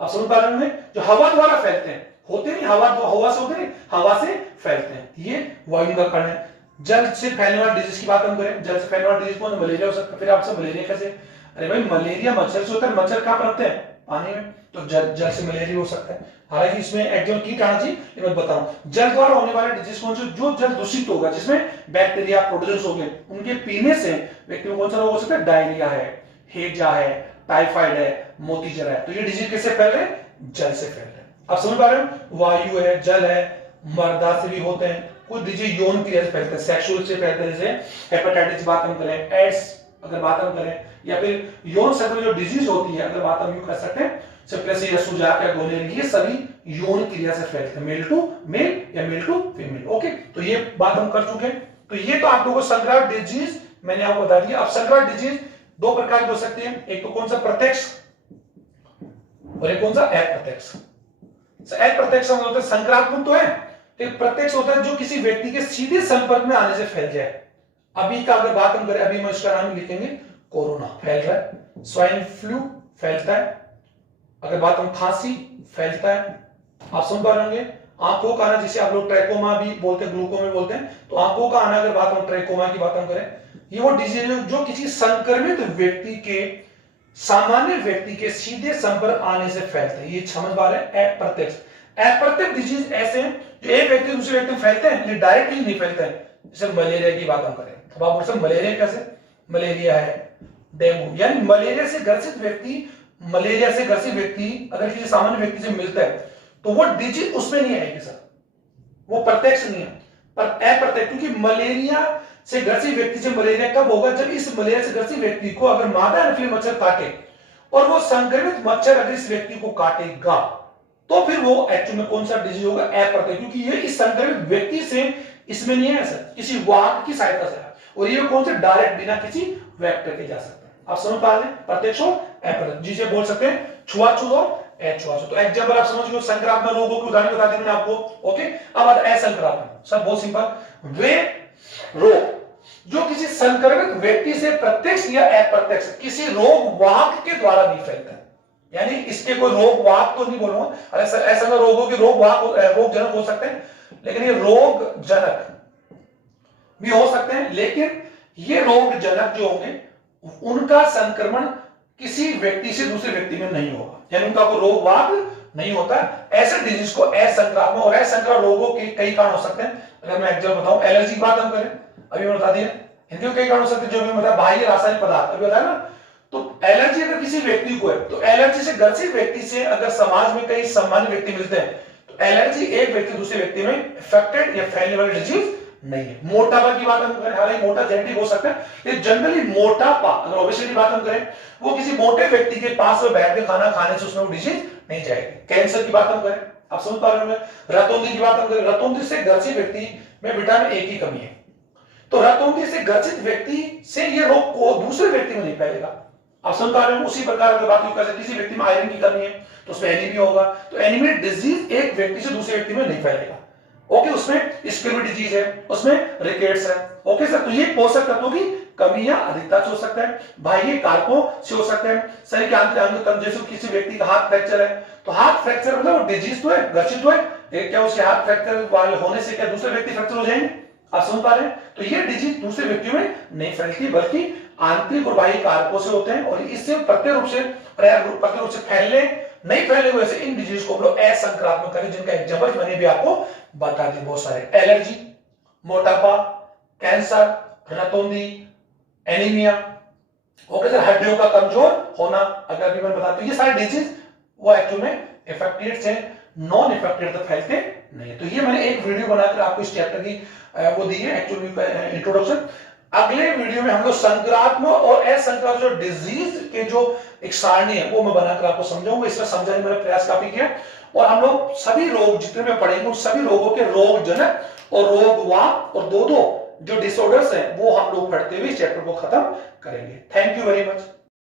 आप समझ पा रहे होंगे। जो हवा द्वारा फैलते हैं, होते नहीं, हवा से होते नहीं, हवा से फैलते हैं, ये वायु का कारण है। जल से फैलने वाली डिजीज की बात हम करें, जल से फैलने वाली डिजीज कौन? मलेरिया हो सकता है। फिर आपसे मलेरिया कैसे? अरे भाई, मलेरिया मच्छर से होता है, मच्छर कहां पनपते हैं? पानी में, तो जल से मलेरिया हो सकता है। हालांकि इसमें एक्चुअल कीट आना चाहिए, ये मैं बता रहा हूं। जल द्वारा होने वाले डिजीज कौन से? जो जल दूषित होगा, जिसमें बैक्टीरिया, प्रोटोजोन्स हो गए, उनके पीने से व्यक्ति को कौन सा रोग हो सकता है? डायरिया है, हैजा है, टाइफाइड है, मोतीजरा है। तो ये डिजीज किससे फैल रहे हैं? जल से फैल रहे हैं। आप समझ पा रहे हो? वायु है, जल है, मर्दा से भी होते हैं, कुछ डिजीज यौन क्रिया से फैलते हैं, सेक्सुअल से फैलते हैं, जैसे हेपेटाइटिस की बात हम करें, एड्स अगर बात हम करें, या फिर यौन संबंधी जो डिजीज होती है, अगर बात हम यूं कर सकते हैं, सिफिलिस या सुजाक या गोनोरिया, ये सभी यौन क्रिया से फैलते हैं, मेल टू मेल या मेल टू फीमेल। ओके, तो ये बात हम कर चुके हैं। तो ये तो आप लोगों को संक्रामक डिजीज मैंने आपको बता दिया। अब संक्रामक डिजीज दो प्रकार की हो सकती है, एक तो कौन सा? प्रत्यक्ष, और एक कौन सा? अप्रत्यक्ष। अप्रत्यक्ष होता है संक्रामक तो है, एक प्रत्यक्ष होता है जो किसी व्यक्ति के सीधे संपर्क में आने से फैल जाए। अभी का अगर बात हम करें, अभी हम इसका नाम लिखेंगे कोरोना, फैल रहा है। स्वाइन फ्लू फैलता है, अगर बात हम खांसी फैलता है, आप सुन पा रहे होंगे। आंखों का आना, जिसे आप लोग ट्रैकोमा भी बोलते हैं, ग्लूकोमा बोलते हैं, तो आंखों का आना, अगर बात हम ट्रैकोमा की बात हम करें, ये वो डिजीज है जो किसी संक्रमित व्यक्ति के सामान्य व्यक्ति के सीधे संपर्क आने से फैलते हैं। ये समझ पा रहे हैं? अप्रत्यक्ष। अप्रत्यक्ष डिजीज ऐसे हैं जो एक व्यक्ति दूसरे व्यक्ति में फैलते हैं, लेकिन डायरेक्टली नहीं फैलते हैं। जैसे मलेरिया की बात हम करें, अब आप बोल सकते मलेरिया कैसे? मलेरिया है, डेंगू, यानी मलेरिया से ग्रसित व्यक्ति अगर किसी सामान्य व्यक्ति से मिलता है तो वो डिजीज उसमें नहीं आएगी सर, वो प्रत्यक्ष नहीं है, पर अप्रत्यक्ष, क्योंकि मलेरिया से ग्रसित व्यक्ति से मलेरिया कब होगा, जब इस मलेरिया से ग्रसित व्यक्ति को अगर मादा एनोफिलिस मच्छर काटे और वो संक्रमित मच्छर अगर इस व्यक्ति को काटेगा तो फिर वो एक्चुअल में कौन सा डिजीज होगा, अप्रत्यक्ष, क्योंकि ये इस संक्रमित व्यक्ति से इसमें नहीं है सर, किसी वाहक की सहायता से, और ये कौन से डायरेक्ट बिना किसी वेक्टर के जा सकता है। आप समझ पा रहे हैं, प्रत्यक्ष और अप्रत्यक्ष, जिसे बोल सकते हैं छुआछूत और अछुआछूत। तो एग्जांपल आप समझ गए, संक्रामक रोगों की उदाहरण बता दी मैंने आपको। ओके, अब आता है असंक्रामक। सर बहुत सिंपल, वे रोग जो किसी संक्रमित व्यक्ति से प्रत्यक्ष या अप्रत्यक्ष किसी रोग वाहक के द्वारा नहीं फैलता है, यानी इसके कोई रोग वाहक तो नहीं बोलूंगा, ऐसा रोगों के रोग वाहक रोग जनक हो सकते हैं, लेकिन ये रोग जनक भी हो सकते हैं, लेकिन ये रोग जनक जो होंगे उनका संक्रमण किसी व्यक्ति से दूसरे व्यक्ति में नहीं होगा, यानी उनका कोई रोग वाहक नहीं होता। ऐसे डिजीज को असंक्रामक और असंक्रामक रोगों के कई कारण हो सकते हैं। अगर मैं एग्जांपल बताऊं, एलर्जी की बात हम करें, अभी मैं बता दिया, इनके कई कारण हो सकते हैं, जो मैं बताया बाह्य रासायनिक पदार्थ अभी बताया ना। तो एलर्जी अगर किसी व्यक्ति को है तो एलर्जी से ग्रसित व्यक्ति से अगर समाज में कई सामान्य व्यक्ति मिलते हैं तो एलर्जी एक व्यक्ति दूसरे व्यक्ति में इफेक्टेड या फैलने वाली डिजीज नहीं है। मोटापा की बात हम करें, हालांकि मोटा जेनेटिक हो सकता है, लेकिन जनरली मोटापा अगर ओबेसिटी की बात हम करें, वो किसी मोटे व्यक्ति के पास में बैठ के खाना खाने से उसमें वो डिजीज नहीं जाएगी। कैंसर की बात हम करें, आप समझ पा रहे होंगे। रतौंधी की बात हम करें, रतौंधी से ग्रसित व्यक्ति में विटामिन ए की कमी है, तो रतौंधी से ग्रसित व्यक्ति से ये रोग को दूसरे व्यक्ति में नहीं फैलेगा। आप समझ पा रहे हो। उसी प्रकार अगर बात करें, किसी व्यक्ति में आयरन की कमी है तो उसमें एनीमिया होगा, तो एनीमिया डिजीज एक व्यक्ति से दूसरे व्यक्ति में नहीं फैलेगा। ओके, उसमें स्किन डिजीज है, उसमें रिकेट्स है। ओके सर, तो ये पोषक तत्वों की कमी या अधिकता से हो सकता है, बाह्य कारकों से हो सकता है, शरीर के आंतरिक अंग कम, जैसे किसी व्यक्ति का हाथ फ्रैक्चर है तो हाथ फ्रैक्चर मतलब डिजीज तो है, ग्रसित तो है, क्या उसके हाथ फ्रैक्चर होने से क्या दूसरे व्यक्ति फ्रैक्चर हो जाएंगे? आप समझ पा रहे हैं। तो ये डिजीज दूसरे व्यक्तियों में नहीं फैलती, बल्कि आंतरिक और बाह्य कारकों से होते हैं, और इससे प्रत्यक्ष रूप से फैलने नहीं फैले हुए से इन डिजीज को हम लोग असंक्रामक करें, जिनका एग्जांपल मैंने भी आपको बता दी बहुत सारे, एलर्जी, मोटापा, कैंसर, रतौंधी, एनीमिया। ओके सर, हड्डियों का कमजोर होना, अगर भी मैं बताता हूं ये सारे डिजीज वो एक्चुअल में इफेक्टेड से नॉन इफेक्टेड तक फैलते नहीं है। तो ये मैंने एक वीडियो बनाकर आपको इस चैप्टर की वो दी है एक्चुअली इंट्रोडक्शन। अगले वीडियो में हम लोग संक्रामक और असंक्रामक जो डिजीज के जो एक सारणी है वो मैं बनाकर आपको समझाऊंगा। इसमें समझाने का मैंने प्रयास काफी किया, और हम लोग सभी रोग जितने में पढ़ेंगे उन सभी रोगों के रोग जनक और रोग वाहक और दो जो डिसऑर्डर्स हैं वो हम लोग पढ़ते हुए इस चैप्टर को खत्म करेंगे। Thank you very much.